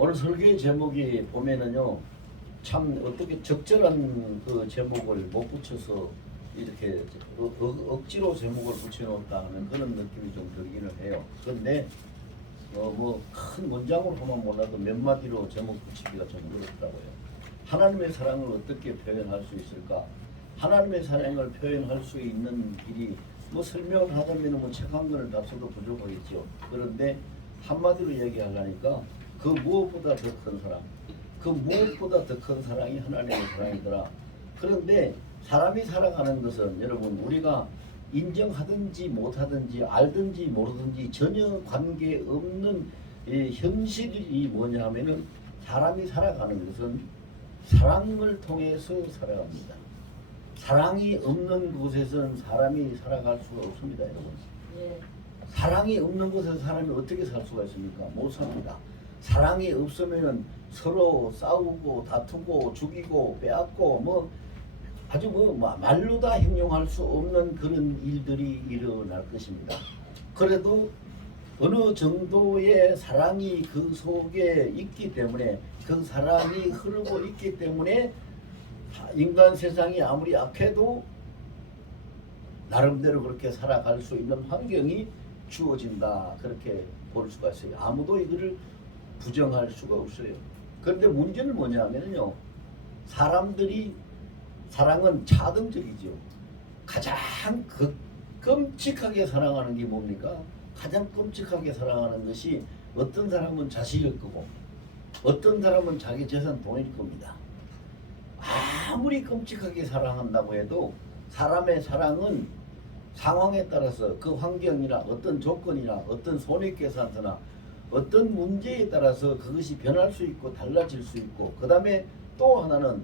오늘 설교의 제목이 보면은요, 참 어떻게 적절한 그 제목을 못 붙여서 이렇게 억지로 제목을 붙여놓을까 하는 그런 느낌이 좀 들기는 해요. 그런데 뭐 큰 문장으로 하면 몰라도 몇 마디로 제목 붙이기가 좀 어렵더라고요. 하나님의 사랑을 어떻게 표현할 수 있을까? 하나님의 사랑을 표현할 수 있는 길이 뭐 설명을 하자면 뭐 책 한 권을 다 써도 부족하겠죠. 그런데 한마디로 얘기하려니까 그 무엇보다 더 큰 사랑, 그 무엇보다 더 큰 사랑이 하나님의 사랑이더라. 그런데 사람이 살아가는 것은 여러분 우리가 인정하든지 못하든지 알든지 모르든지 전혀 관계없는 현실이 뭐냐 하면은 사람이 살아가는 것은 사랑을 통해서 살아갑니다. 사랑이 없는 곳에서는 사람이 살아갈 수가 없습니다, 여러분. 예. 사랑이 없는 곳에서 사람이 어떻게 살 수가 있습니까? 못 삽니다. 사랑이 없으면 서로 싸우고 다투고 죽이고 빼앗고 뭐 아주 뭐 말로 다 형용할 수 없는 그런 일들이 일어날 것입니다. 그래도 어느 정도의 사랑이 그 속에 있기 때문에 그 사랑이 흐르고 있기 때문에 인간 세상이 아무리 악해도 나름대로 그렇게 살아갈 수 있는 환경이 주어진다, 그렇게 볼 수가 있어요. 아무도 이거를 부정할 수가 없어요. 그런데 문제는 뭐냐면요, 사람들이 사랑은 차등적이죠. 가장 끔찍하게 사랑하는 게 뭡니까? 가장 끔찍하게 사랑하는 것이 어떤 사람은 자식일 거고 어떤 사람은 자기 재산 돈일 겁니다. 아무리 끔찍하게 사랑한다고 해도 사람의 사랑은 상황에 따라서 그 환경이나 어떤 조건이나 어떤 손익계산서나 어떤 문제에 따라서 그것이 변할 수 있고 달라질 수 있고, 그 다음에 또 하나는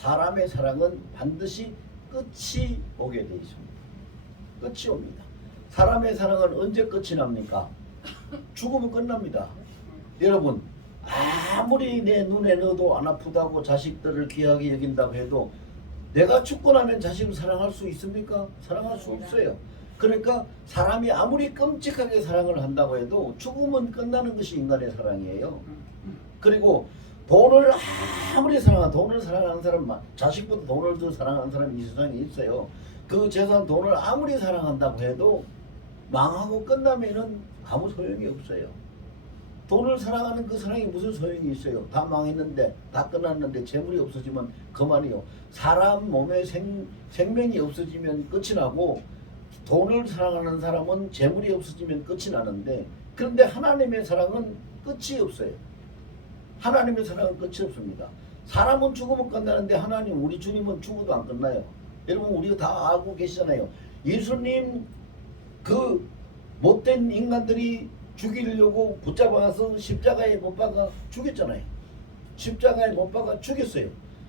사람의 사랑은 반드시 끝이 오게 되어 있습니다. 끝이 옵니다. 사람의 사랑은 언제 끝이 납니까? 죽으면 끝납니다. 여러분, 아무리 내 눈에 넣어도 안 아프다고 자식들을 귀하게 여긴다고 해도 내가 죽고 나면 자식을 사랑할 수 있습니까? 사랑할 수 없어요. 그러니까 사람이 아무리 끔찍하게 사랑을 한다고 해도 죽으면 끝나는 것이 인간의 사랑이에요. 그리고 돈을 아무리 돈을 사랑하는 사람, 자식보다 돈을 더 사랑하는 사람이 이 세상에 있어요. 그 재산 돈을 아무리 사랑한다고 해도 망하고 끝나면은 아무 소용이 없어요. 돈을 사랑하는 그 사랑이 무슨 소용이 있어요? 다 망했는데, 다 끝났는데 재물이 없어지면 그만이요. 사람 몸에 생명이 없어지면 끝이 나고, 돈을 사랑하는 사람은 재물이 없어지면 끝이 나는데, 그런데 하나님의 사랑은 끝이 없어요. 하나님의 사랑은 끝이 없습니다. 사람은 죽으면 끝나는데 하나님, 우리 주님은 죽어도 안 끝나요. 여러분, 우리가 다 알고 계시잖아요. 예수님 그 못된 인간들이 죽이려고 붙잡아서 십자가에 못 박아 죽였잖아요. 십자가에 못 박아 죽였어요.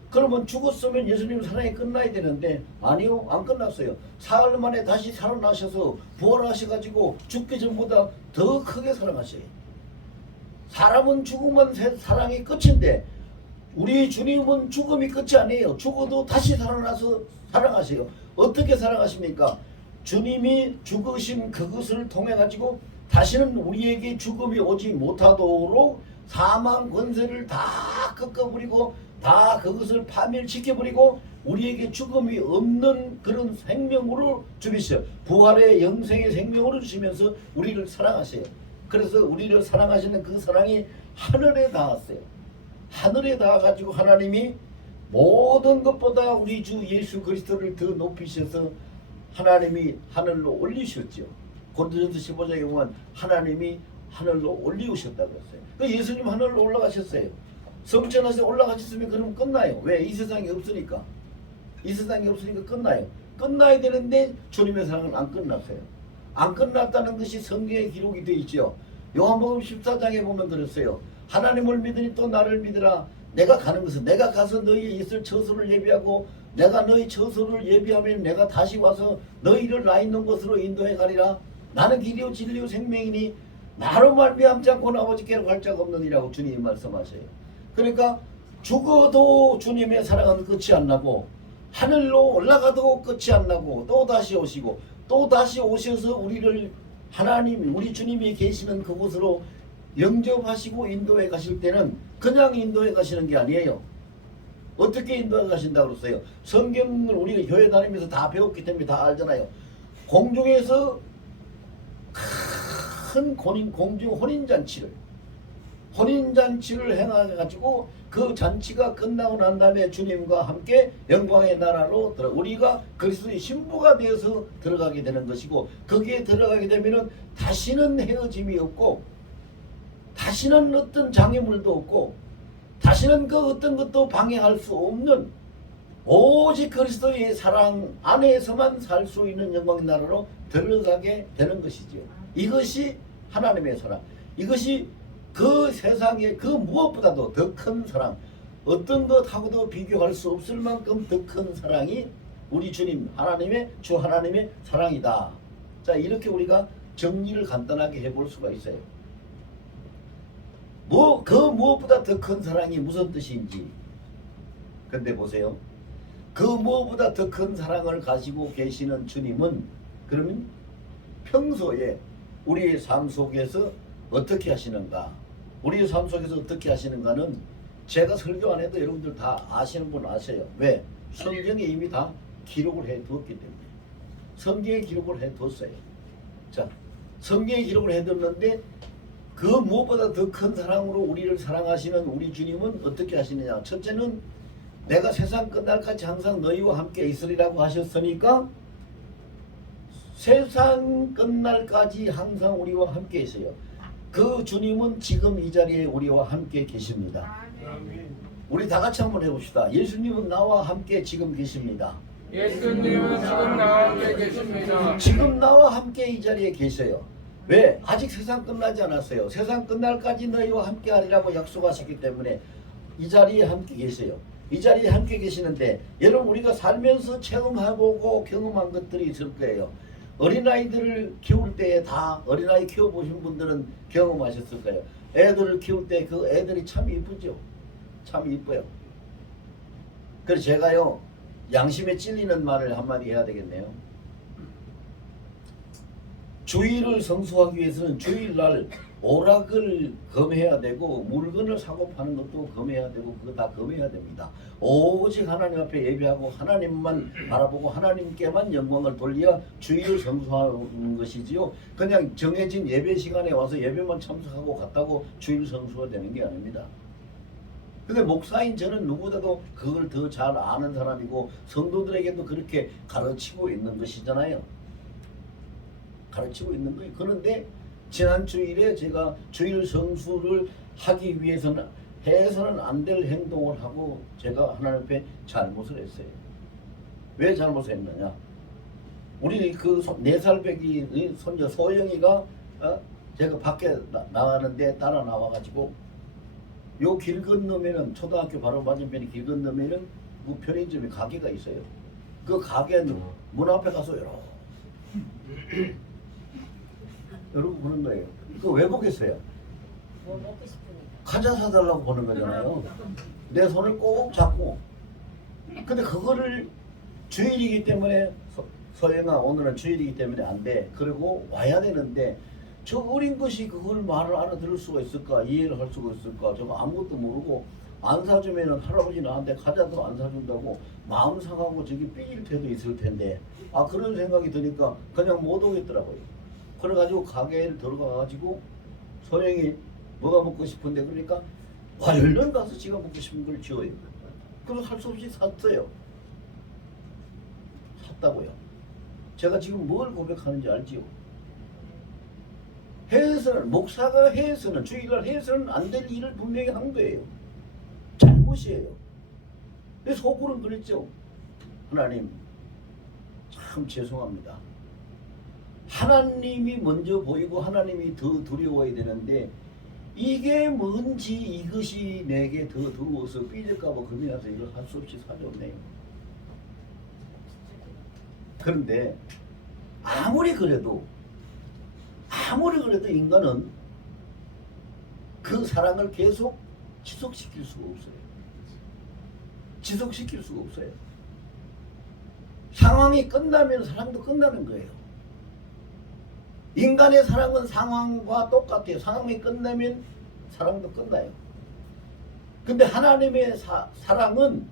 그러면 죽었으면 예수님 사랑이 끝나야 되는데 아니요, 안 끝났어요. 사흘 만에 다시 살아나셔서 부활하셔가지고 죽기 전보다 더 크게 사랑하셔요. 사람은 죽으면 사랑이 끝인데 우리 주님은 죽음이 끝이 아니에요. 죽어도 다시 살아나서 사랑하세요. 어떻게 사랑하십니까? 주님이 죽으신 그것을 통해 가지고 다시는 우리에게 죽음이 오지 못하도록 사망 권세를 다 꺾어버리고 다 그것을 파멸시켜버리고 우리에게 죽음이 없는 그런 생명으로 주시죠. 부활의 영생의 생명으로 주시면서 우리를 사랑하세요. 그래서 우리를 사랑하시는 그 사랑이 하늘에 닿았어요. 하늘에 닿아가지고 하나님이 모든 것보다 우리 주 예수 그리스도를 더 높이셔서 하나님이 하늘로 올리셨죠. 고린도전서 15장에 보면 하나님이 하늘로 올리우셨다고 했어요. 그 예수님 하늘로 올라가셨어요. 성천하셔 올라가셨으면 그럼 끝나요. 왜? 이 세상이 없으니까. 이 세상이 없으니까 끝나요. 끝나야 되는데 주님의 사랑은 안 끝났어요. 안 끝났다는 것이 성경에 기록이 되어 있죠. 요한복음 14장에 보면 그랬어요. 하나님을 믿으니 또 나를 믿으라. 내가 가는 것은 내가 가서 너희의 있을 처소를 예비하고 내가 너희 처소를 예비하면 내가 다시 와서 너희를 나 있는 곳으로 인도해 가리라. 나는 길이요 진리요 생명이니 나로 말미암지 않고는 아버지께로 갈 자가 없느니라고 주님이 말씀하셔요. 그러니까 죽어도 주님의 사랑은 끝이 안 나고 하늘로 올라가도 끝이 안 나고 또 다시 오시고 또 다시 오셔서 우리를 하나님 우리 주님이 계시는 그곳으로 영접하시고 인도에 가실 때는 그냥 인도에 가시는 게 아니에요. 어떻게 인도에 가신다고 그랬어요? 성경을 우리가 교회 다니면서 다 배웠기 때문에 다 알잖아요. 공중에서 큰 공중 혼인잔치를 행해가지고 그 잔치가 끝나고 난 다음에 주님과 함께 영광의 나라로 우리가 그리스도의 신부가 되어서 들어가게 되는 것이고, 거기에 들어가게 되면은 다시는 헤어짐이 없고, 다시는 어떤 장애물도 없고, 다시는 그 어떤 것도 방해할 수 없는 오직 그리스도의 사랑 안에서만 살 수 있는 영광의 나라로 들어가게 되는 것이죠. 이것이 하나님의 사랑, 이것이 그 세상에 그 무엇보다도 더 큰 사랑, 어떤 것하고도 비교할 수 없을 만큼 더 큰 사랑이 우리 주님 하나님의 주 하나님의 사랑이다. 자, 이렇게 우리가 정리를 간단하게 해볼 수가 있어요. 그 무엇보다 더 큰 사랑이 무슨 뜻인지. 근데 보세요. 그 무엇보다 더 큰 사랑을 가지고 계시는 주님은 그러면 평소에 우리의 삶 속에서 어떻게 하시는가? 우리의 삶 속에서 어떻게 하시는가는 제가 설교 안 해도 여러분들 다 아시는 분 아세요. 왜? 성경에 이미 다 기록을 해 두었기 때문에. 성경에 기록을 해 뒀어요. 자, 성경에 기록을 해 뒀는데 그 무엇보다 더 큰 사랑으로 우리를 사랑하시는 우리 주님은 어떻게 하시느냐? 첫째는 내가 세상 끝날까지 항상 너희와 함께 있으리라고 하셨으니까 세상 끝날까지 항상 우리와 함께 있어요. 그 주님은 지금 이 자리에 우리와 함께 계십니다. 우리 다 같이 한번 해봅시다. 예수님은 나와 함께 지금 계십니다. 예수님은 지금 나와 함께 계십니다. 지금 나와 함께 이 자리에 계세요. 왜? 아직 세상 끝나지 않았어요. 세상 끝날까지 너희와 함께 하리라고 약속하셨기 때문에 이 자리에 함께 계세요. 이 자리에 함께 계시는데, 여러분 우리가 살면서 체험해보고 경험한 것들이 있을 거예요. 어린아이들을 키울 때에 다 어린아이 키워보신 분들은 경험하셨을 거예요. 애들을 키울 때 그 애들이 참 이쁘죠. 참 이뻐요. 그래서 제가요, 양심에 찔리는 말을 한마디 해야 되겠네요. 주일을 성수하기 위해서는 주일날 오락을 검해야 되고, 물건을 사고 파는 것도 검해야 되고, 그거 다 검해야 됩니다. 오직 하나님 앞에 예배하고 하나님만 바라보고 하나님께만 영광을 돌려 주일을 성수하는 것이지요. 그냥 정해진 예배 시간에 와서 예배만 참석하고 갔다고 주일 성수가 되는 게 아닙니다. 근데 목사인 저는 누구보다도 그걸 더 잘 아는 사람이고 성도들에게도 그렇게 가르치고 있는 것이잖아요. 가르치고 있는 거예요. 그런데 지난 주일에 제가 주일 성수를 하기 위해서는 해서는 안 될 행동을 하고 제가 하나님 앞에 잘못을 했어요. 왜 잘못을 했느냐? 우리 그 4살 배기 손녀 소영이가 제가 밖에 나가는데 따라 나와가지고 요 길 건너면은 초등학교 바로 맞은편에 길 건너면은 그 편의점에 가게가 있어요. 그 가게는 문 앞에 가서 이러고 보는 거예요. 그거 왜 보겠어요? 뭐 먹고 싶으니까. 과자 사달라고 보는 거잖아요. 내 손을 꼭 잡고. 근데 그거를 주일이기 때문에 서영아 오늘은 주일이기 때문에 안 돼. 그리고 와야 되는데 저 어린 것이 그걸 말을 알아들을 수가 있을까? 이해를 할 수가 있을까? 저거 아무것도 모르고 안 사주면은 할아버지 나한테 과자도 안 사준다고 마음 상하고 저기 삐질 때도 있을 텐데, 그런 생각이 드니까 그냥 못 오겠더라고요. 그래가지고 가게에 들어가가지고 소영이 뭐가 먹고 싶은데 그러니까 얼른 가서 지가 먹고 싶은 걸 지어요. 그래서 할 수 없이 샀어요. 샀다고요. 제가 지금 뭘 고백하는지 알지요? 해서는 목사가 해서는 주일날 해서는 안 될 일을 분명히 한 거예요. 잘못이에요. 근데 속으로는 그랬죠. 하나님 참 죄송합니다. 하나님이 먼저 보이고 하나님이 더 두려워야 되는데 이게 뭔지 이것이 내게 더 두려워서 삐질까봐 겁이 나서 이걸 할 수 없이 사줬네요. 그런데 아무리 그래도 인간은 그 사랑을 계속 지속시킬 수가 없어요. 지속시킬 수가 없어요. 상황이 끝나면 사랑도 끝나는 거예요. 인간의 사랑은 상황과 똑같아요. 상황이 끝나면 사랑도 끝나요. 근데 하나님의 사랑은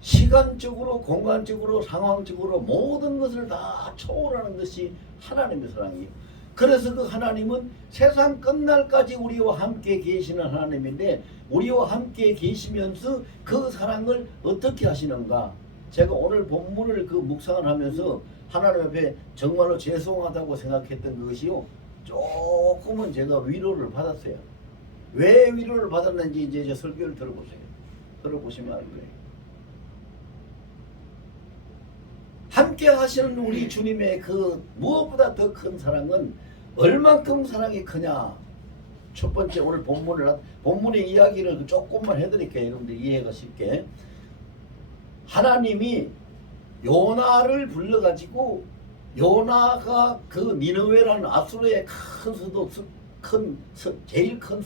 시간적으로, 공간적으로, 상황적으로 모든 것을 다 초월하는 것이 하나님의 사랑이에요. 그래서 그 하나님은 세상 끝날까지 우리와 함께 계시는 하나님인데, 우리와 함께 계시면서 그 사랑을 어떻게 하시는가? 제가 오늘 본문을 그 묵상을 하면서 하나님 앞에 정말로 죄송하다고 생각했던 것이요, 조금은 제가 위로를 받았어요. 왜 위로를 받았는지 이제 설교를 들어보세요. 들어보시면 알 거예요. 함께 하시는 우리 주님의 그 무엇보다 더 큰 사랑은 얼만큼 사랑이 크냐. 첫 번째, 오늘 본문의 이야기를 조금만 해드릴게요. 여러분들 이해가 쉽게. 하나님이 요나를 불러가지고, 요나가 그 니느웨라는 아수르의 큰 수도, 제일 큰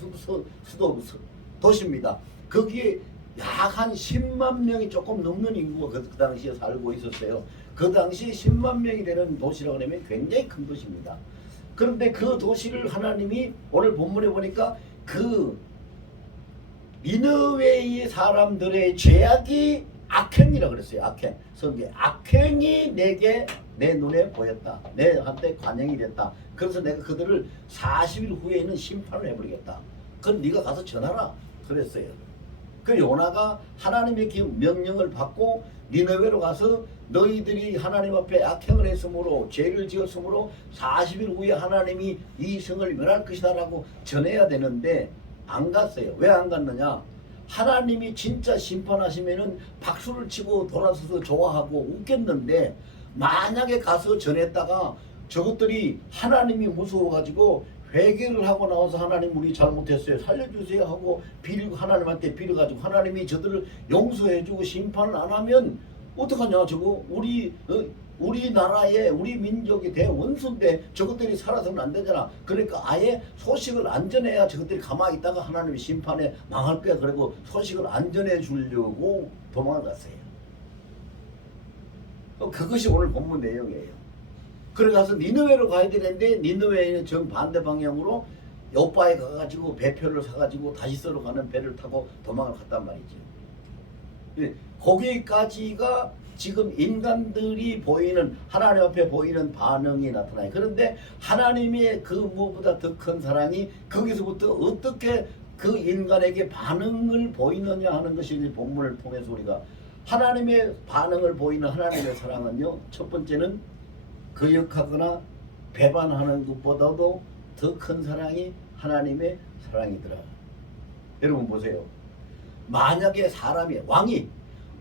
도시입니다. 거기에 약 한 10만 명이 조금 넘는 인구가 그 당시에 살고 있었어요. 그 당시에 10만 명이 되는 도시라고 하면 굉장히 큰 도시입니다. 그런데 그 도시를 하나님이 오늘 본문에 보니까 그 니느웨의 사람들의 죄악이 악행이라고 그랬어요. 악행. 성경에 악행이 내 눈에 보였다. 내한테 관영이 됐다. 그래서 내가 그들을 40일 후에는 심판을 해버리겠다. 그건 네가 가서 전하라. 그랬어요. 그 요나가 하나님의 명령을 받고 니느웨로 가서 너희들이 하나님 앞에 악행을 했으므로, 죄를 지었으므로 40일 후에 하나님이 이 성을 멸할 것이다 라고 전해야 되는데 안 갔어요. 왜 안 갔느냐? 하나님이 진짜 심판하시면은 박수를 치고 돌아서서 좋아하고 웃겠는데, 만약에 가서 전했다가 저것들이 하나님이 무서워가지고 회개를 하고 나와서 하나님 우리 잘못했어요, 살려주세요 하고 하나님한테 빌어가지고 하나님이 저들을 용서해주고 심판을 안 하면 어떡하냐. 저거 우리나라의 우리 민족이 대원수인데 저것들이 살아서는 안 되잖아. 그러니까 아예 소식을 안 전해야 저것들이 가만히 있다가 하나님의 심판에 망할 거야. 그리고 소식을 안 전해 주려고 도망을 갔어요. 그것이 오늘 본문 내용이에요. 그래 가서 니느웨로 가야 되는데 니느웨에는 정반대 방향으로 요바에 가가지고 배표를 사가지고 다시스로 가는 배를 타고 도망을 갔단 말이죠. 거기까지가 지금 인간들이 보이는, 하나님 앞에 보이는 반응이 나타나요. 그런데 하나님의 그 무엇보다 더 큰 사랑이 거기서부터 어떻게 그 인간에게 반응을 보이느냐 하는 것이 본문을 통해서 우리가 하나님의 반응을 보이는 하나님의 사랑은요, 첫 번째는 거역하거나 배반하는 것보다도 더 큰 사랑이 하나님의 사랑이더라. 여러분 보세요. 만약에 사람이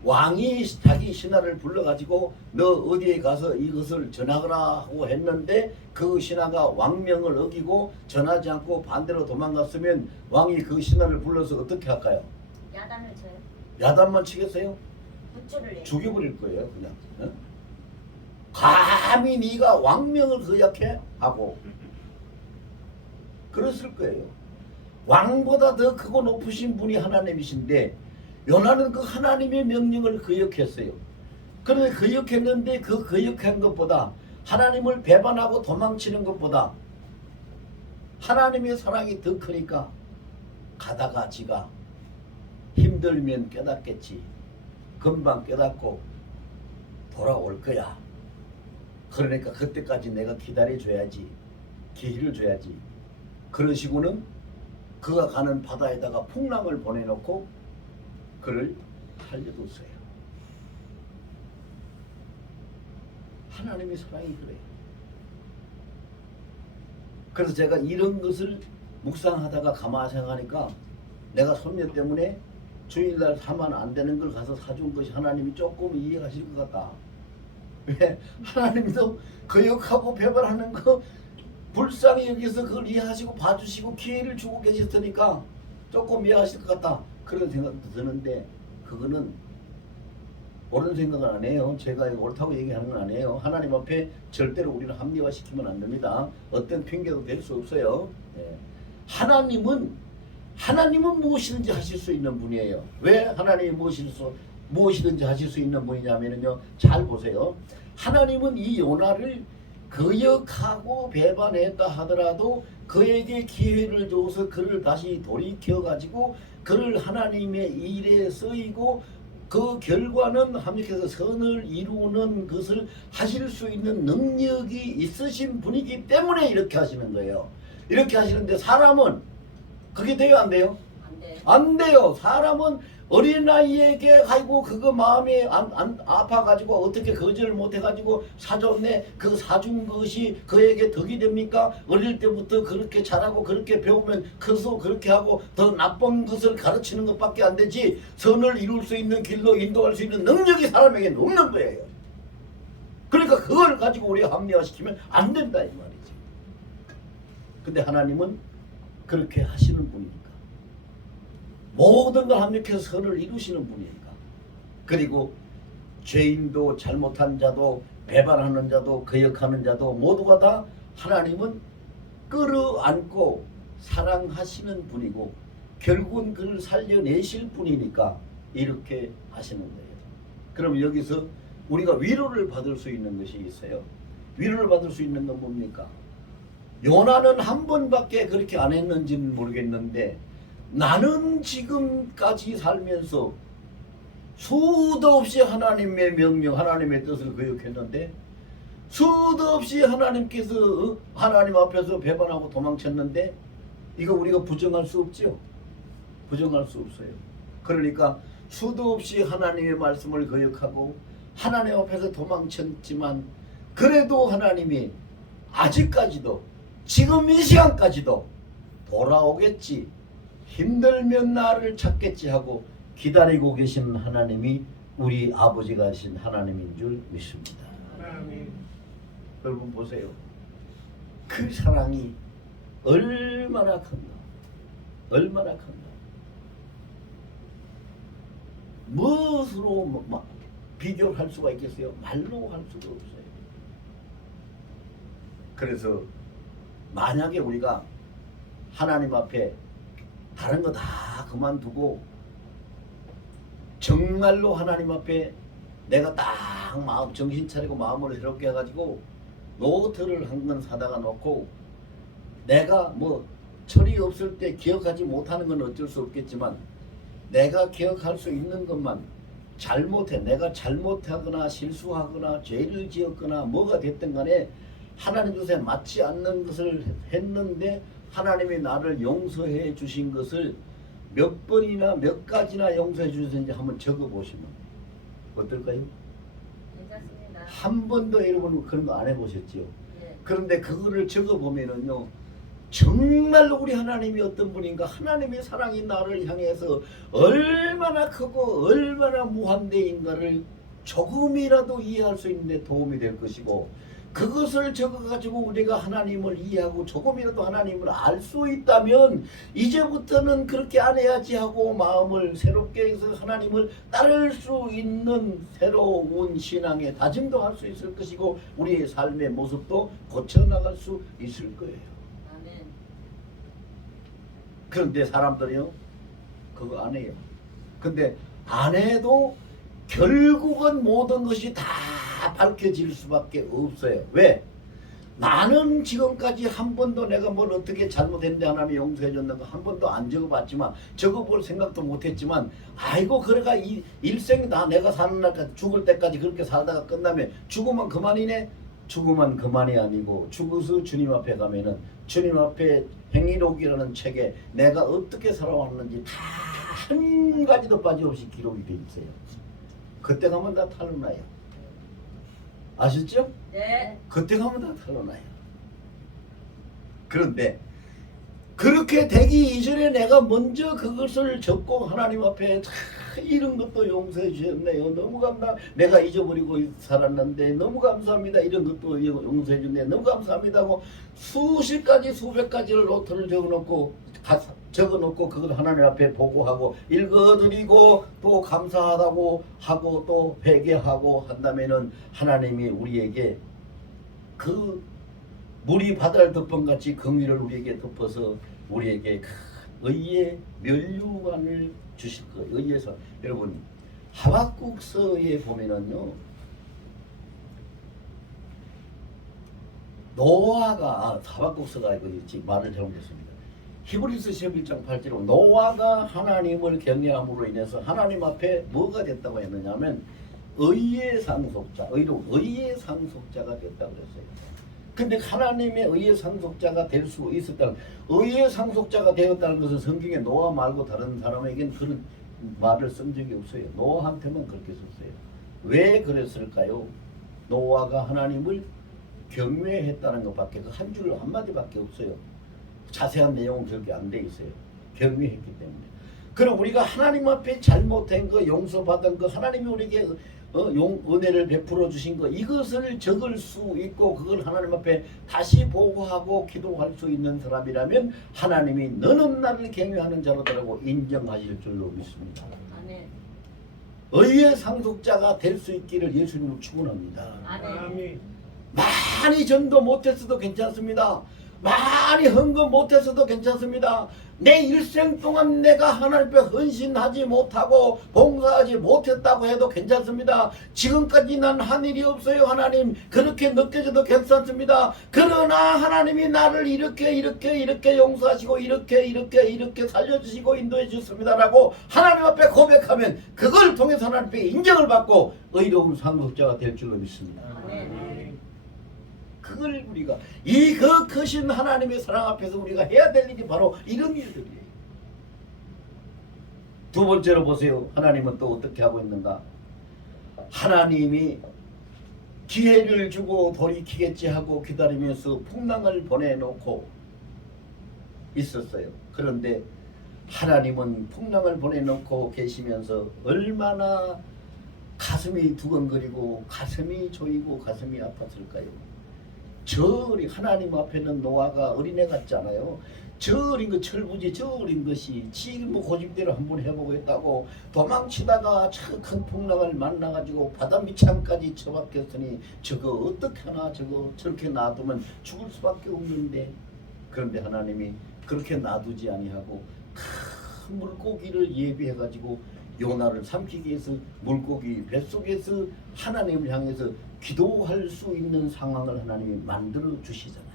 왕이 자기 신하를 불러가지고 너 어디에 가서 이것을 전하거라 하고 했는데 그 신하가 왕명을 어기고 전하지 않고 반대로 도망갔으면 왕이 그 신하를 불러서 어떻게 할까요? 야단을 쳐요? 야단만 치겠어요? 굿줄을 내요. 죽여버릴 거예요. 그냥. 어? 감히 네가 왕명을 거역해? 하고 그랬을 거예요. 왕보다 더 크고 높으신 분이 하나님이신데 요나는 그 하나님의 명령을 거역했어요. 그런데 거역했는데 그 거역한 것보다, 하나님을 배반하고 도망치는 것보다 하나님의 사랑이 더 크니까 가다가 지가 힘들면 깨닫겠지. 금방 깨닫고 돌아올 거야. 그러니까 그때까지 내가 기다려줘야지. 기회를 줘야지. 그러시고는 그가 가는 바다에다가 풍랑을 보내놓고 그를 살려뒀어요. 하나님의 사랑이 그래요. 그래서 제가 이런 것을 묵상하다가 가만히 생각하니까 내가 손녀 때문에 주일날 사면 안 되는 걸 가서 사준 것이 하나님이 조금 이해하실 것 같다. 왜? 하나님도 거역하고 배반하는 거 불쌍히 여기서 그걸 이해하시고 봐주시고 기회를 주고 계셨으니까 조금 이해하실 것 같다. 그런 생각도 드는데 그거는 옳은 생각은 안 해요. 제가 옳다고 얘기하는 건 아니에요. 하나님 앞에 절대로 우리를 합리화시키면 안 됩니다. 어떤 핑계도 될 수 없어요. 네. 하나님은 무엇이든지 하실 수 있는 분이에요. 왜 하나님이 무엇이든지 하실 수 있는 분이냐면요. 잘 보세요. 하나님은 이 요나를 거역하고 배반했다 하더라도 그에게 기회를 줘서 그를 다시 돌이켜 가지고 그를 하나님의 일에 쓰이고 그 결과는 합력해서 선을 이루는 것을 하실 수 있는 능력이 있으신 분이기 때문에 이렇게 하시는 거예요. 이렇게 하시는데 사람은 그게 돼요, 안 돼요? 안 돼. 안 돼요. 사람은 어린아이에게 아이고 그거 마음이 안 아파가지고 어떻게 거절을 못해가지고 사줬네. 그 사준 것이 그에게 덕이 됩니까? 어릴 때부터 그렇게 잘하고 그렇게 배우면 커서 그렇게 하고 더 나쁜 것을 가르치는 것밖에 안 되지 선을 이룰 수 있는 길로 인도할 수 있는 능력이 사람에게는 없는 거예요. 그러니까 그걸 가지고 우리가 합리화시키면 안 된다 이 말이죠. 근데 하나님은 그렇게 하시는 분이니까. 모든 걸 합력해서 선을 이루시는 분이니까. 그리고 죄인도 잘못한 자도 배반하는 자도 거역하는 자도 모두가 다 하나님은 끌어안고 사랑하시는 분이고 결국은 그를 살려내실 분이니까 이렇게 하시는 거예요. 그럼 여기서 우리가 위로를 받을 수 있는 것이 있어요. 위로를 받을 수 있는 건 뭡니까? 요나는 한 번밖에 그렇게 안 했는지는 모르겠는데 나는 지금까지 살면서 수도 없이 하나님의 명령, 하나님의 뜻을 거역했는데 수도 없이 하나님께서 하나님 앞에서 배반하고 도망쳤는데 이거 우리가 부정할 수 없죠. 부정할 수 없어요. 그러니까 수도 없이 하나님의 말씀을 거역하고 하나님 앞에서 도망쳤지만 그래도 하나님이 아직까지도 지금 이 시간까지도 돌아오겠지, 힘들면 나를 찾겠지 하고 기다리고 계신 하나님이 우리 아버지가 하신 하나님인 줄 믿습니다. 아멘. 여러분 보세요. 그 사랑이 얼마나 큰가. 얼마나 큰가. 무엇으로 비교를 할 수가 있겠어요? 말로 할 수가 없어요. 그래서 만약에 우리가 하나님 앞에 다른 거 다 그만두고 정말로 하나님 앞에 내가 딱 마음 정신 차리고 마음을 새롭게 해가지고 노트를 한 권 사다가 놓고 내가 뭐 철이 없을 때 기억하지 못하는 건 어쩔 수 없겠지만 내가 기억할 수 있는 것만 내가 잘못하거나 실수하거나 죄를 지었거나 뭐가 됐든 간에 하나님 뜻에 맞지 않는 것을 했는데 하나님이 나를 용서해 주신 것을 몇 번이나 몇 가지나 용서해 주셨는지 한번 적어 보시면 어떨까요? 괜찮습니다. 한 번도 여러분 그런 거 안 해보셨지요? 예. 그런데 그거를 적어 보면은요, 정말로 우리 하나님이 어떤 분인가, 하나님의 사랑이 나를 향해서 얼마나 크고 얼마나 무한대인가를 조금이라도 이해할 수 있는 데 도움이 될 것이고, 그것을 적어가지고 우리가 하나님을 이해하고 조금이라도 하나님을 알 수 있다면 이제부터는 그렇게 안 해야지 하고 마음을 새롭게 해서 하나님을 따를 수 있는 새로운 신앙의 다짐도 할 수 있을 것이고 우리의 삶의 모습도 고쳐나갈 수 있을 거예요. 아멘. 그런데 사람들이요 그거 안 해요. 근데 안 해도 결국은 모든 것이 다 밝혀질 수밖에 없어요. 왜? 나는 지금까지 한 번도 내가 뭘 어떻게 잘못했는데 하나님이 용서해 줬는 거 한 번도 안 적어봤지만 적어볼 생각도 못했지만 아이고 그래가 이 일생 다 내가 사는 날까지 죽을 때까지 그렇게 살다가 끝나면 죽으면 그만이네. 죽으면 그만이 아니고 죽어서 주님 앞에 가면은 주님 앞에 행위록이라는 책에 내가 어떻게 살아왔는지 다 한 가지도 빠짐없이 기록이 돼 있어요. 그때 가면 다 탈로나요. 아셨죠? 네. 그때 가면 다 탈로나요. 그런데 그렇게 되기 이전에 내가 먼저 그것을 적고 하나님 앞에 이런 것도 용서해 주셨네요. 너무 내가 잊어버리고 살았는데 너무 감사합니다. 이런 것도 용서해 주네. 너무 감사합니다 하고 수십 가지 수백 가지를 노트를 적어놓고 그걸 하나님 앞에 보고하고 읽어드리고 또 감사하다고 하고 또 회개하고 한다면은 하나님이 우리에게 그 물이 바다를 덮은같이 긍휼을 우리에게 덮어서 우리에게 의의 면류관을 주실 거예요. 의에서 여러분 하박국서에 보면은요 노아가 하박국서가 이거 말을 잘못했습니다. 히브리서 11장 8절로 노아가 하나님을 경외함으로 인해서 하나님 앞에 뭐가 됐다고 했느냐면 의의 상속자, 의의 상속자가 됐다고 그랬어요. 근데 하나님의 의의 상속자가 될 수 있었다는, 의의 상속자가 되었다는 것은 성경에 노아 말고 다른 사람에게는 그런 말을 쓴 적이 없어요. 노아한테만 그렇게 썼어요. 왜 그랬을까요? 노아가 하나님을 경외했다는 것밖에, 그 한 줄 한마디밖에 없어요. 자세한 내용은 그렇게 안 돼 있어요. 경외했기 때문에. 그럼 우리가 하나님 앞에 잘못한 거, 용서받은 거, 하나님이 우리에게 은혜를 베풀어 주신 거, 이것을 적을 수 있고 그걸 하나님 앞에 다시 보고하고 기도할 수 있는 사람이라면 하나님이 너는 나를 경외하는 자로다라고 인정하실 줄로 믿습니다. 아멘. 의의 상속자가 될 수 있기를 예수님으로 축원합니다. 아멘. 많이 전도 못했어도 괜찮습니다. 많이 헌금 못했어도 괜찮습니다. 내 일생 동안 내가 하나님 앞에 헌신하지 못하고 봉사하지 못했다고 해도 괜찮습니다. 지금까지 난 한 일이 없어요. 하나님, 그렇게 느껴져도 괜찮습니다. 그러나 하나님이 나를 이렇게 용서하시고 이렇게 살려주시고 인도해 주셨습니다라고 하나님 앞에 고백하면 그걸 통해서 하나님 앞에 인정을 받고 의로운 상속자가 될 줄로 믿습니다. 아멘. 그걸 우리가 이 그 크신 하나님의 사랑 앞에서 우리가 해야 될 일이 바로 이런 일들이에요. 두 번째로 보세요. 하나님은 또 어떻게 하고 있는가? 하나님이 기회를 주고 돌이키겠지 하고 기다리면서 풍랑을 보내놓고 있었어요. 그런데 하나님은 풍랑을 보내놓고 계시면서 얼마나 가슴이 두근거리고 가슴이 조이고 가슴이 아팠을까요? 저 어린, 하나님 앞에는 노아가 어린애 같잖아요. 저 어린 것, 철부지 저 어린 것이 지금 뭐 고집대로 한번 해보고 했다고 도망치다가 저 큰 풍랑을 만나가지고 바다 밑창까지 처박혔으니 저거 어떻게 하나, 저거 저렇게 놔두면 죽을 수밖에 없는데, 그런데 하나님이 그렇게 놔두지 아니하고 큰 물고기를 예비해가지고 요나를 삼키기 위해서 물고기 뱃속에서 하나님을 향해서 기도할 수 있는 상황을 하나님이 만들어 주시잖아요.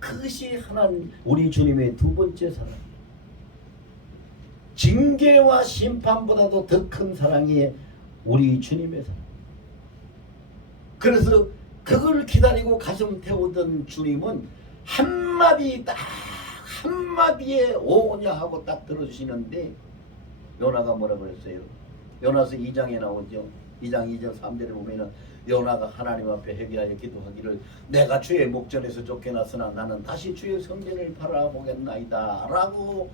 그것이 하나님, 우리 주님의 두 번째 사랑이에요. 징계와 심판보다도 더 큰 사랑이 우리 주님의 사랑. 그래서 그걸 기다리고 가슴 태우던 주님은 한마디에 오냐 하고 딱 들어주시는데, 요나가 뭐라 그랬어요? 요나서 2장에 나오죠. 2장 2절 3절에 보면은 요나가 하나님 앞에 회개하여 기도하기를 내가 주의 목전에서 쫓겨났으나 나는 다시 주의 성전을 바라보겠나이다 라고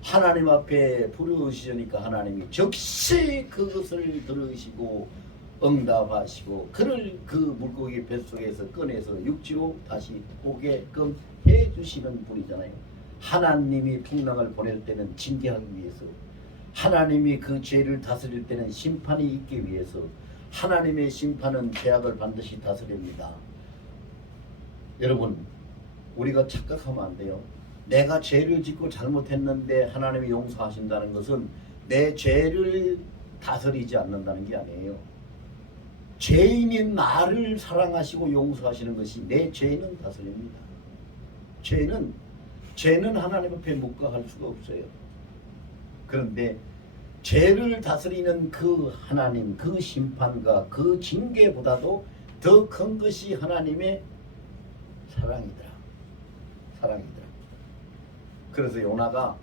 하나님 앞에 부르시니까 하나님이 즉시 그것을 들으시고 응답하시고 그를 그 물고기 뱃속에서 꺼내서 육지로 다시 오게끔 해주시는 분이잖아요. 하나님이 풍랑을 보낼 때는 징계하기 위해서, 하나님이 그 죄를 다스릴 때는 심판이 있기 위해서, 하나님의 심판은 죄악을 반드시 다스립니다. 여러분, 우리가 착각하면 안 돼요. 내가 죄를 짓고 잘못했는데 하나님이 용서하신다는 것은 내 죄를 다스리지 않는다는 게 아니에요. 죄인인 나를 사랑하시고 용서하시는 것이 내 죄는 다스립니다. 죄는 하나님 앞에 묵과할 수가 없어요. 그런데 죄를 다스리는 그 하나님, 그 심판과 그 징계보다도 더 큰 것이 하나님의 사랑이더라. 그래서 요나가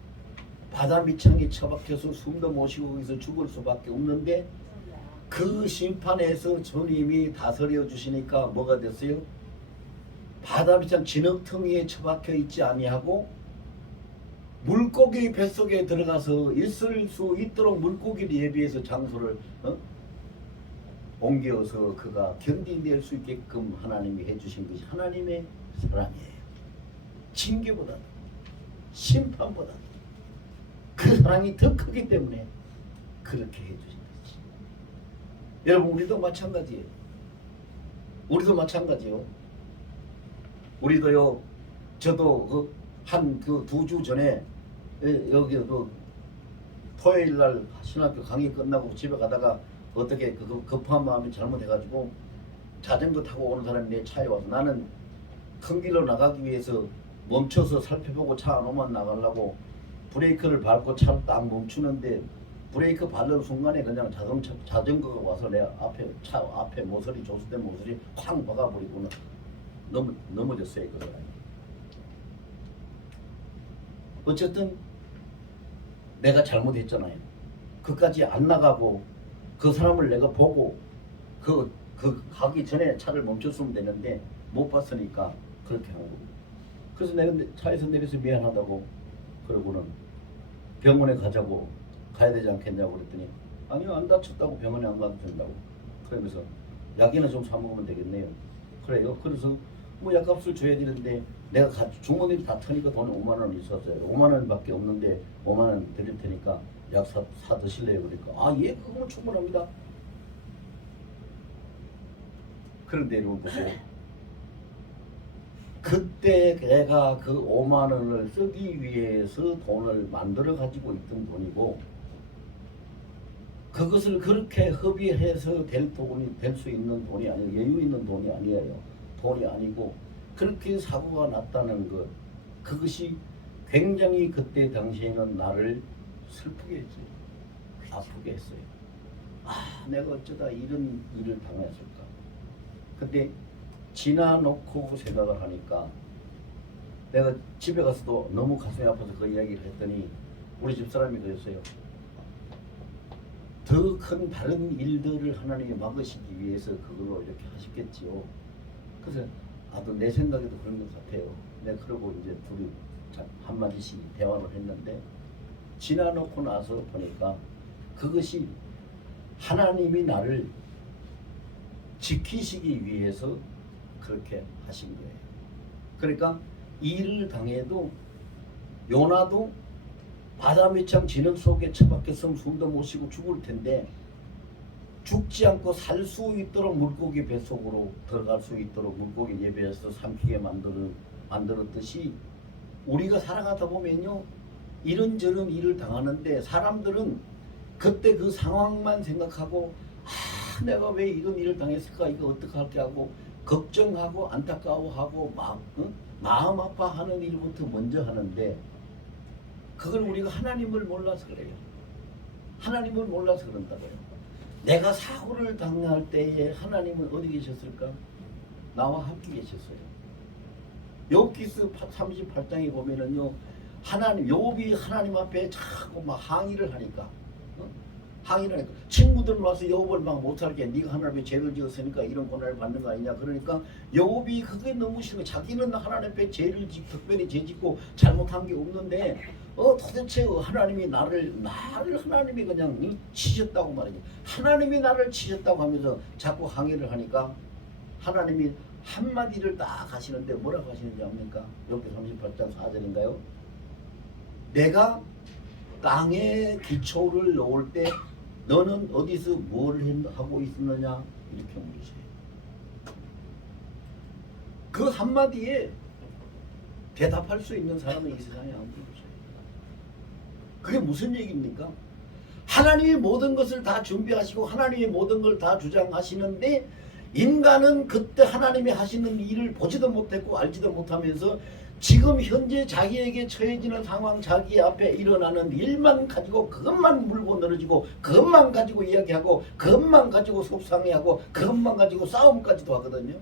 바다 밑창에 처박혀서 숨도 못 쉬고 거기서 죽을 수밖에 없는데 그 심판에서 주님이 다스려 주시니까 뭐가 됐어요? 바다 밑창 진흙텅이에 처박혀 있지 아니하고 물고기 뱃속에 들어가서 있을 수 있도록 물고기를 예비해서 장소를 옮겨서 그가 견디낼 수 있게끔 하나님이 해주신 것이 하나님의 사랑이에요. 징계보다도 심판보다도 그 사랑이 더 크기 때문에 그렇게 해주신 거지. 여러분, 우리도 마찬가지예요. 우리도요. 저도 한 2주 전에 여기 토요일 날 신학교 강의 끝나고 집에 가다가 어떻게 급한 마음이 잘못해가지고 자전거 타고 오는 사람이 내 차에 와서 나는 큰 길로 나가기 위해서 멈춰서 살펴보고 차 안 오면 나가려고 브레이크를 밟고 차를 딱 멈추는데 브레이크 밟는 순간에 그냥 자전거가 와서 내 앞에 차 앞에 모서리 조수된 모서리 쾅 박아버리고 넘어졌어요. 그 사람이. 어쨌든 내가 잘못했잖아요. 그까지 안 나가고 그 사람을 내가 보고 그 가기 전에 차를 멈췄으면 되는데 못 봤으니까 그렇게 한 거고. 그래서 내가 차에서 내려서 미안하다고 그러고는 병원에 가자고 가야 되지 않겠냐고 그랬더니 아니요 안 다쳤다고 병원에 안 가도 된다고 그러면서 약이나 좀 사 먹으면 되겠네요. 그래요. 그래서 뭐 약값을 줘야 되는데 내가 주머니를 다 터니까 돈이 5만 원 있었어요. 5만 원밖에 없는데 5만 원 드릴 테니까 약 사 드실래요? 그러니까 아 예 그거면 충분합니다. 그런데 여러분 보세요. 그때 내가 그 5만 원을 쓰기 위해서 돈을 만들어 가지고 있던 돈이고 그것을 그렇게 허비해서 될 돈이 될 수 있는 돈이 아니고 여유 있는 돈이 아니에요. 돈이 아니고 그렇게 사고가 났다는 것 그것이 굉장히 그때 당시에는 나를 슬프게 했어요. 아프게 했어요. 아 내가 어쩌다 이런 일을 당했을까. 근데 지나놓고 생각을 하니까 내가 집에 가서도 너무 가슴이 아파서 그 이야기를 했더니 우리 집사람이 그랬어요. 더 큰 다른 일들을 하나님이 막으시기 위해서 그걸로 이렇게 하셨겠지요. 그래서 아도 내 생각에도 그런 것 같아요. 내가 그러고 이제 둘이 한마디씩 대화를 했는데 지나놓고 나서 보니까 그것이 하나님이 나를 지키시기 위해서 그렇게 하신 거예요. 그러니까 일을 당해도 요나도 바다 밑창 진흙 속에 처박혔으면 숨도 못 쉬고 죽을 텐데 죽지 않고 살 수 있도록 물고기 뱃속으로 들어갈 수 있도록 물고기 예배해서 삼키게 만들었듯이 우리가 살아가다 보면요 이런저런 일을 당하는데 사람들은 그때 그 상황만 생각하고 아 내가 왜 이런 일을 당했을까 이거 어떡할게 하고 걱정하고 안타까워하고 마음 아파하는 일부터 먼저 하는데 그걸 우리가 하나님을 몰라서 그래요. 하나님을 몰라서 그런다고요. 내가 사고를 당할 때에 하나님은 어디 계셨을까? 나와 함께 계셨어요. 욥기서 38장에 보면은요 하나님 욥이 하나님 앞에 자꾸 막 항의를 하니까 항의를 하니까 친구들 와서 욥을 막 못살게 네가 하나님의 죄를 지었으니까 이런 고난을 받는 거 아니냐 그러니까 욥이 그게 너무 싫은 거야. 자기는 하나님 앞에 죄를 특별히 죄 짓고 잘못한 게 없는데 도대체 하나님이 나를 하나님이 그냥 치셨다고 말이지. 하나님이 나를 치셨다고 하면서 자꾸 항의를 하니까 하나님이 한마디를 딱 하시는데 뭐라고 하시는지 압니까? 욥기 38장 4절인가요? 내가 땅에 기초를 놓을 때 너는 어디서 뭘 하고 있었느냐? 이렇게 물으세요. 그 한마디에 대답할 수 있는 사람은 이 세상에 아무도 없어요. 그게 무슨 얘기입니까? 하나님이 모든 것을 다 준비하시고 하나님이 모든 걸 다 주장하시는데 인간은 그때 하나님이 하시는 일을 보지도 못했고 알지도 못하면서 지금 현재 자기에게 처해지는 상황 자기 앞에 일어나는 일만 가지고 그것만 물고 늘어지고 그것만 가지고 이야기하고 그것만 가지고 속상해하고 그것만 가지고 싸움까지도 하거든요.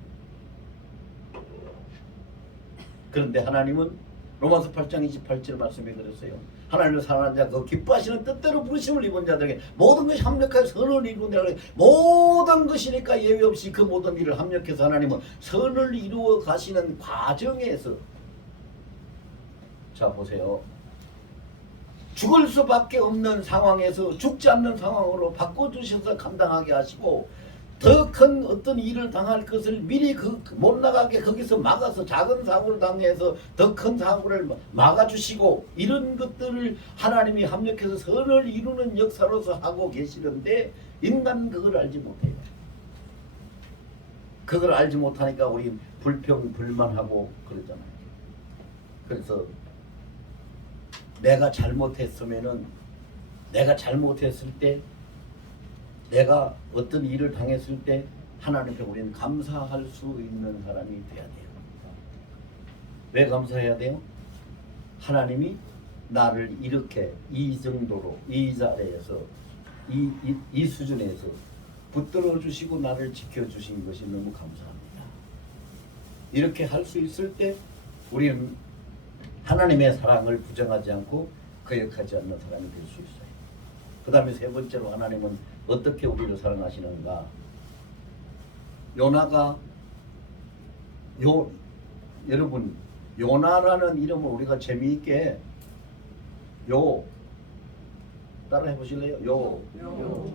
그런데 하나님은 로마서 8장 28절 말씀에 그랬어요. 하나님을 사랑하는 자 그 기뻐하시는 뜻대로 부르심을 입은 자들에게 모든 것이 합력하여 선을 이루느라 모든 것이니까 예외 없이 그 모든 일을 합력해서 하나님은 선을 이루어 가시는 과정에서 자 보세요. 죽을 수밖에 없는 상황에서 죽지 않는 상황으로 바꿔주셔서 감당하게 하시고 더 큰 어떤 일을 당할 것을 미리 못 나가게 거기서 막아서 작은 사고를 당해서 더 큰 사고를 막아주시고 이런 것들을 하나님이 합력해서 선을 이루는 역사로서 하고 계시는데 인간은 그걸 알지 못해요. 그걸 알지 못하니까 우리 불평 불만하고 그러잖아요. 그래서 내가 잘못했으면은 내가 잘못했을 때 내가 어떤 일을 당했을 때 하나님께 우리는 감사할 수 있는 사람이 돼야 돼요. 왜 감사해야 돼요? 하나님이 나를 이렇게 이 정도로 이 자리에서 이 수준에서 붙들어 주시고 나를 지켜 주신 것이 너무 감사합니다. 이렇게 할 수 있을 때 우리는 하나님의 사랑을 부정하지 않고 거역하지 않는 사람이 될 수 있어요. 그 다음에 세 번째로 하나님은 어떻게 우리를 사랑하시는가? 요나가 여러분 요나라는 이름을 우리가 재미있게 따라 해보실래요?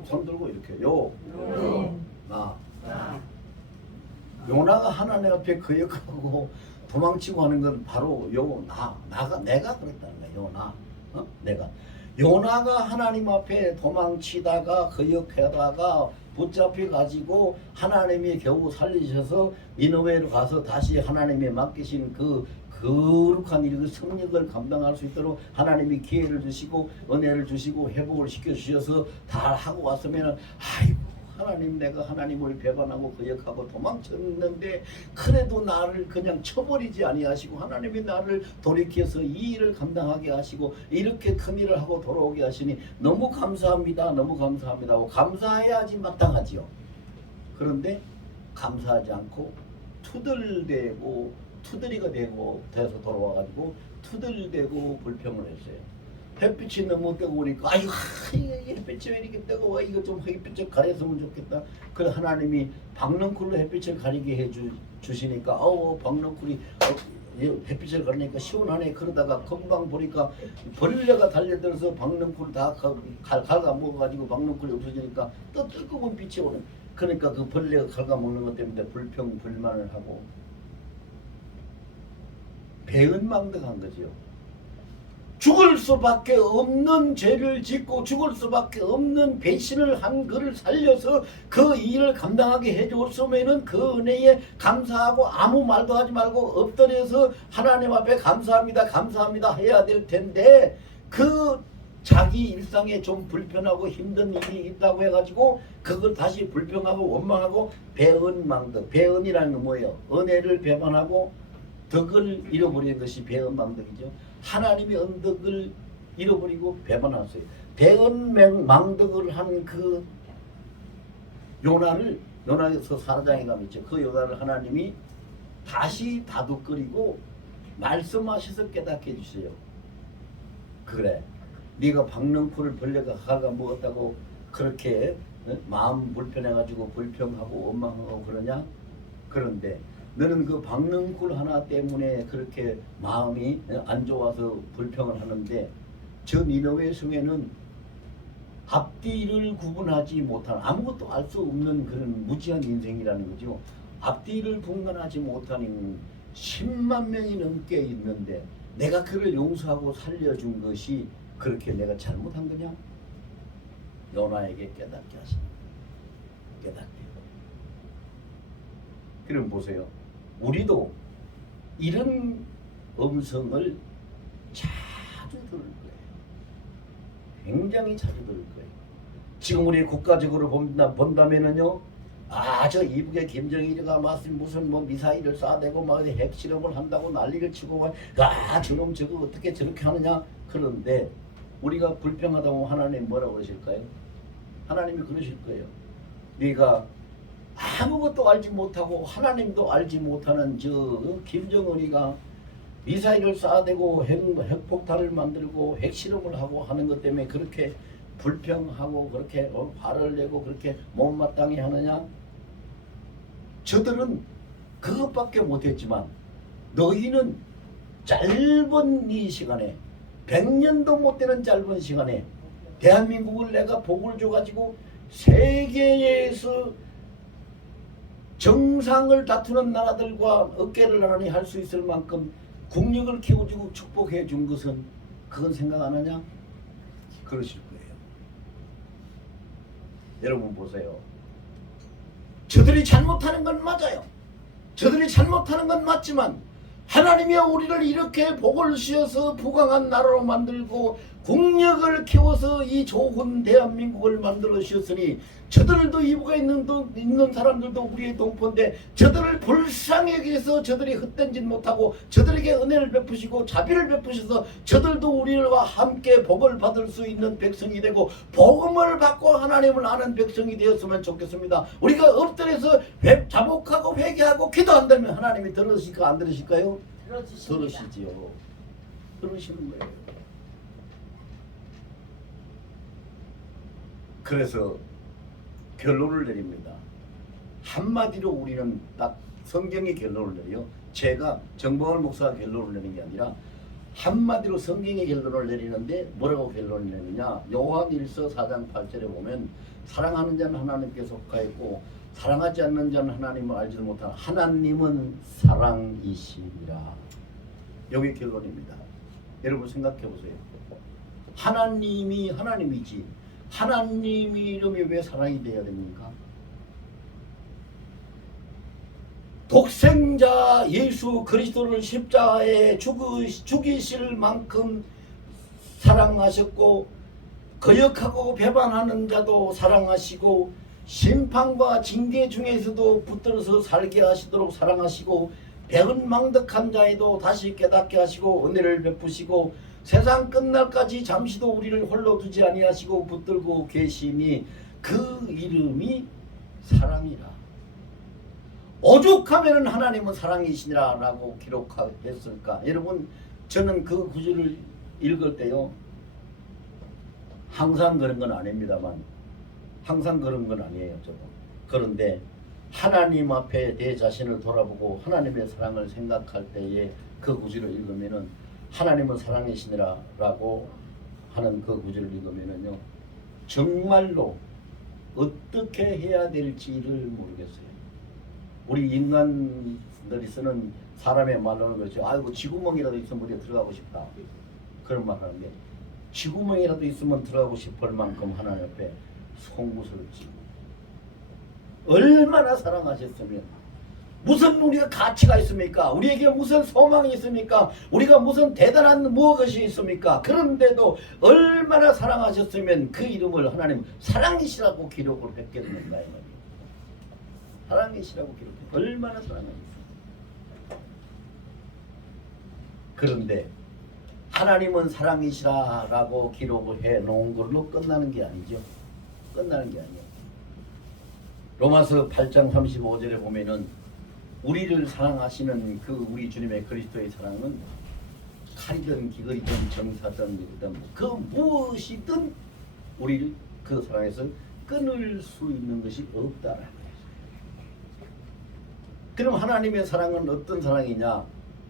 손 들고 이렇게 나. 요나가 하나님 앞에 거역하고 도망치고 하는 건 바로 내가 그랬다는 거야. 요나. 내가. 요나가 하나님 앞에 도망치다가 거역하다가 붙잡혀 가지고 하나님이 겨우 살리셔서 니느웨로 가서 다시 하나님이 맡기신 그 거룩한 일, 그 성령을 감당할 수 있도록 하나님이 기회를 주시고 은혜를 주시고 회복을 시켜주셔서 다 하고 왔으면 아이고 하나님 내가 하나님을 배반하고 거역하고 도망쳤는데 그래도 나를 그냥 쳐버리지 아니하시고 하나님이 나를 돌이켜서 이 일을 감당하게 하시고 이렇게 큰 일을 하고 돌아오게 하시니 너무 감사합니다. 너무 감사합니다 하고 감사해야지 마땅하지요. 그런데 감사하지 않고 투덜이가 돼서 돌아와가지고 투덜대고 불평을 했어요. 햇빛이 너무 뜨거우니까 아이고 햇빛이 왜 이렇게 뜨거워, 이거 좀 햇빛을 가렸으면 좋겠다. 그래 하나님이 박넝쿨로 햇빛을 가리게 해 주시니까 박넝쿨이 햇빛을 가리니까 시원하네. 그러다가 금방 보니까 벌레가 달려들어서 박넝쿨 다 갉아먹어가지고 박넝쿨이 없어지니까 또 뜨거운 빛이 오는. 그러니까 그 벌레가 갉아먹는 것 때문에 불평불만을 하고 배은망덕한 거죠. 죽을 수밖에 없는 죄를 짓고 죽을 수밖에 없는 배신을 한 그를 살려서 그 일을 감당하게 해줬으면은 그 은혜에 감사하고 아무 말도 하지 말고 엎드려서 하나님 앞에 감사합니다 감사합니다 해야 될 텐데 그 자기 일상에 좀 불편하고 힘든 일이 있다고 해가지고 그걸 다시 불평하고 원망하고 배은망덕. 배은이라는 건 뭐예요? 은혜를 배반하고 덕을 잃어버리는 것이 배은망덕이죠. 하나님이 언덕을 잃어버리고 배반하세요. 배은망덕을 한 그 요나에서 4장에 가면 있죠. 그 요나를 하나님이 다시 다독거리고 말씀하셔서 깨닫게 해주세요. 그래 네가 박넝쿨을 벌레가 갉아먹었다고 그렇게 마음 불편해가지고 불평하고 원망하고 그러냐? 그런데 너는 그 박넝쿨 하나 때문에 그렇게 마음이 안 좋아서 불평을 하는데 저 니느웨 성에는 앞뒤를 구분하지 못한 아무것도 알 수 없는 그런 무지한 인생이라는 거죠. 앞뒤를 분간하지 못하는 10만 명이 넘게 있는데 내가 그를 용서하고 살려준 것이 그렇게 내가 잘못한 거냐? 요나에게 깨닫게 하십니다. 깨닫게. 그럼 보세요. 우리도 이런 음성을 자주 들을 거예요. 굉장히 자주 들을 거예요. 지금 우리 국가적으로 본다면은요, 저 이북의 김정일이가 무슨 미사일을 쏴대고 막 핵실험을 한다고 난리를 치고 저놈 저거 어떻게 저렇게 하느냐. 그런데 우리가 불평하다고 하나님 뭐라고 그러실까요? 하나님이 그러실 거예요. 네가 아무것도 알지 못하고 하나님도 알지 못하는 저 김정은이가 미사일을 쏴대고 핵폭탄을 만들고 핵실험을 하고 하는 것 때문에 그렇게 불평하고 그렇게 화를 내고 그렇게 못마땅히 하느냐? 저들은 그것밖에 못했지만 너희는 짧은 이 시간에 100년도 못 되는 짧은 시간에 대한민국을 내가 복을 줘가지고 세계에서 정상을 다투는 나라들과 어깨를 나란히 할 수 있을 만큼 국력을 키워주고 축복해 준 것은 그건 생각 안 하냐? 그러실 거예요. 여러분 보세요. 저들이 잘못하는 건 맞아요. 저들이 잘못하는 건 맞지만 하나님이 우리를 이렇게 복을 씌워서 부강한 나라로 만들고 국력을 키워서 이 좋은 대한민국을 만들어 주셨으니 저들도 이부가 있는 사람들도 우리의 동포인데 저들을 불쌍히 여기서 저들이 헛된 짓 못하고 저들에게 은혜를 베푸시고 자비를 베푸셔서 저들도 우리와 함께 복을 받을 수 있는 백성이 되고 복음을 받고 하나님을 아는 백성이 되었으면 좋겠습니다. 우리가 엎드려서 자복하고 회개하고 기도한다면 하나님이 들으실까 안 들으실까요? 들어주십니다. 들으시지요. 들으시는 거예요. 그래서 결론을 내립니다. 한마디로 우리는 딱 성경이 결론을 내려요. 제가 정봉월 목사가 결론을 내는 게 아니라 한마디로 성경이 결론을 내리는데 뭐라고 결론을 내느냐. 요한일서 4장 8절에 보면 사랑하는 자는 하나님께 속하였고 사랑하지 않는 자는 하나님을 알지도 못하는 하나님은 사랑이시니라. 여기 결론입니다. 여러분 생각해 보세요. 하나님이 하나님이지 하나님 이름이 왜 사랑이 되어야 됩니까? 독생자 예수 그리스도를 십자가에 죽이실 만큼 사랑하셨고 거역하고 배반하는 자도 사랑하시고 심판과 징계 중에서도 붙들어서 살게 하시도록 사랑하시고 배은망덕한 자에도 다시 깨닫게 하시고 은혜를 베푸시고 세상 끝날까지 잠시도 우리를 홀로 두지 아니하시고 붙들고 계시니 그 이름이 사랑이라. 오죽하면 하나님은 사랑이시니라 라고 기록했을까. 여러분 저는 그 구절을 읽을 때요 항상 그런 건 아닙니다만 항상 그런 건 아니에요. 저도. 그런데 하나님 앞에 내 자신을 돌아보고 하나님의 사랑을 생각할 때에 그 구절을 읽으면은 하나님은 사랑이시니라 라고 하는 그 구절을 읽으면은요 정말로 어떻게 해야 될지를 모르겠어요. 우리 인간들이 쓰는 사람의 말로는 그렇죠. 아이고 쥐구멍이라도 있으면 어디에 들어가고 싶다 그런 말 하는데 쥐구멍이라도 있으면 들어가고 싶을 만큼 하나님 앞에 송구스럽지. 얼마나 사랑하셨으면 무슨 우리가 가치가 있습니까? 우리에게 무슨 소망이 있습니까? 우리가 무슨 대단한 무엇이 있습니까? 그런데도 얼마나 사랑하셨으면 그 이름을 하나님 사랑이시라고 기록을 했겠는가 이 말이에요. 사랑이시라고 기록해. 얼마나 사랑하셨어요. 그런데 하나님은 사랑이시라고 기록을 해 놓은 걸로 끝나는 게 아니죠. 끝나는 게 아니에요. 로마서 8장 35절에 보면은 우리를 사랑하시는 그 우리 주님의 그리스도의 사랑은 칼이든 기거리든 정사든 그 무엇이든 우리를 그 사랑에서 끊을 수 있는 것이 없다라는 거예요. 그럼 하나님의 사랑은 어떤 사랑이냐?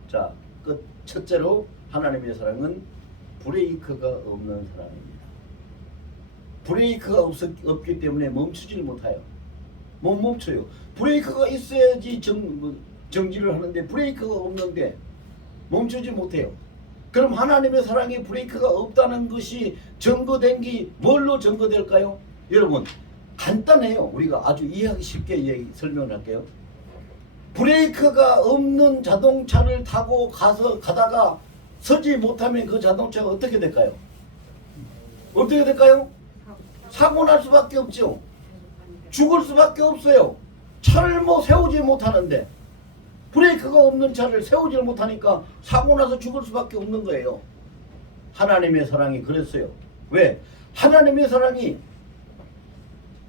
자, 첫째로 하나님의 사랑은 브레이크가 없는 사랑입니다. 브레이크가 없기 때문에 멈추지를 못해요. 못 멈춰요. 브레이크가 있어야지 정지를 하는데 브레이크가 없는데 멈추지 못해요. 그럼 하나님의 사랑에 브레이크가 없다는 것이 증거된 게 뭘로 증거될까요? 여러분 간단해요. 우리가 아주 이해하기 쉽게 설명을 할게요. 브레이크가 없는 자동차를 타고 가다가 서지 못하면 그 자동차가 어떻게 될까요? 어떻게 될까요? 사고 날 수밖에 없죠. 죽을 수밖에 없어요. 차를 세우지 못하는데 브레이크가 없는 차를 세우지 못하니까 사고 나서 죽을 수밖에 없는 거예요. 하나님의 사랑이 그랬어요. 왜? 하나님의 사랑이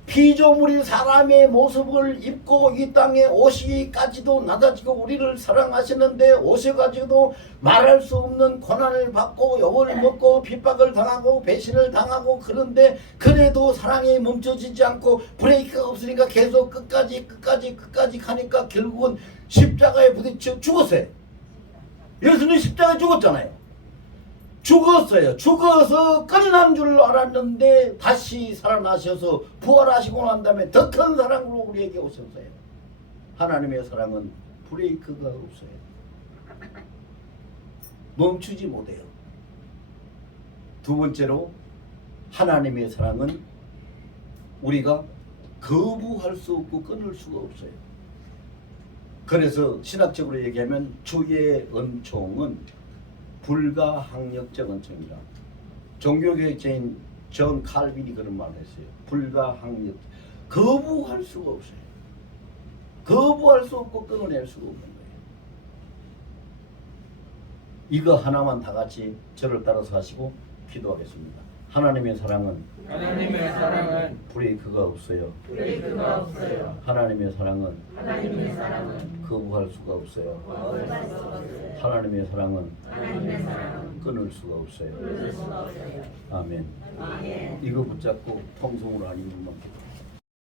피조물이 사람의 모습을 입고 이 땅에 오시기까지도 낮아지고 우리를 사랑하시는데 오셔가지고도 말할 수 없는 고난을 받고 욕을 먹고 핍박을 당하고 배신을 당하고 그런데 그래도 사랑이 멈춰지지 않고 브레이크가 없으니까 계속 끝까지 가니까 결국은 십자가에 부딪혀 죽었어요. 예수는 십자가에 죽었잖아요. 죽었어요. 죽어서 끝난 줄 알았는데 다시 살아나셔서 부활하시고 난 다음에 더 큰 사랑으로 우리에게 오셨어요. 하나님의 사랑은 브레이크가 없어요. 멈추지 못해요. 두 번째로 하나님의 사랑은 우리가 거부할 수 없고 끊을 수가 없어요. 그래서 신학적으로 얘기하면 주의 은총은 불가항력적 은총이라. 종교개혁자인 존 칼빈이 그런 말을 했어요. 불가항력. 거부할 수가 없어요. 거부할 수 없고 끊어낼 수가 없는 거예요. 이거 하나만 다 같이 저를 따라서 하시고 기도하겠습니다. 하나님의 사랑은 하나님의 사랑은 브레이크가 없어요. 브레이크가 없어요. 하나님의 사랑은 하나님의 사랑은 거부할 수가 없어요. 거부할 수가 없어요. 하나님의 사랑은 하나님의 사랑은 끊을 수가 없어요. 끊을 수가 없어요. 아멘. 아멘. 이거 붙잡고 통성으로 아니면